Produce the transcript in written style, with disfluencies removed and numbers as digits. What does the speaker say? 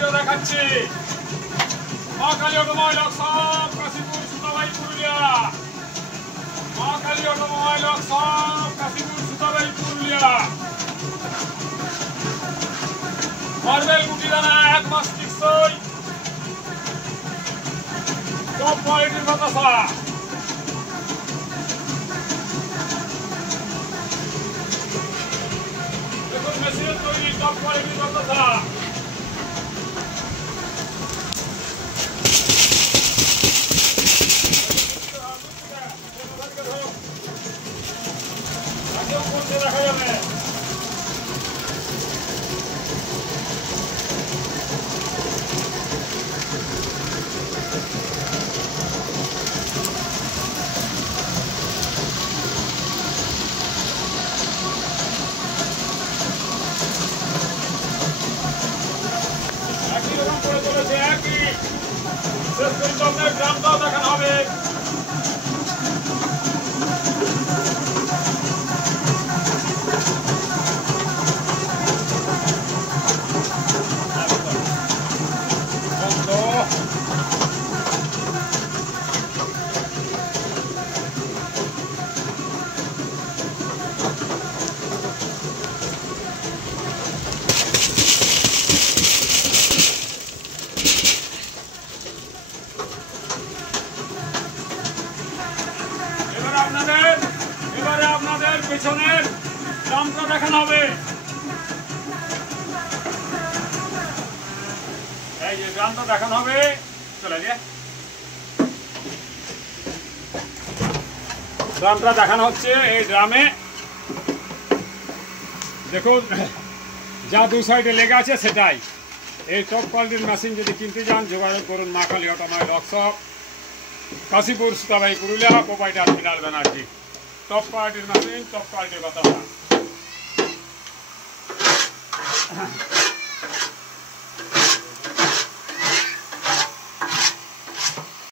ভিডিও দেখাচ্ছি। Ma Kali automobile workshop, Kashipur, Sutabai, Purulia. Ma Kali automobile workshop, Kashipur, Sutabai, Purulia. Marble গুটি দানা 1 মাস টিকসই, টপ কোয়ালিটির বাতাসা। দেখুন মেশিনের তৈরি টপ কোয়ালিটির বাতাসা। দেখা যাবে একই রকম করে চলেছে, একই শেষ পর্যন্ত আপনার গ্রামটাও দেখানো হবে। এবারে আপনাদের পেছনের ড্রামটা দেখানো হবে। এই যে ড্রামটা দেখানো হবে, চলে গিয়ে ড্রামটা দেখানো হচ্ছে। এই ড্রামে দেখুন যা দু সাইডে লেগে আছে সেটাই। এই টপ কোয়ালিটির মেশিন যদি কিনতে যান যোগাযোগ করুন Ma Kali automobile workshop, Kashipur, Sutabai, Purulia. Proprietor Mrinal Banerjee. Top কোয়ালিটির মেশিন, টপ কোয়ালিটির বাতাসা।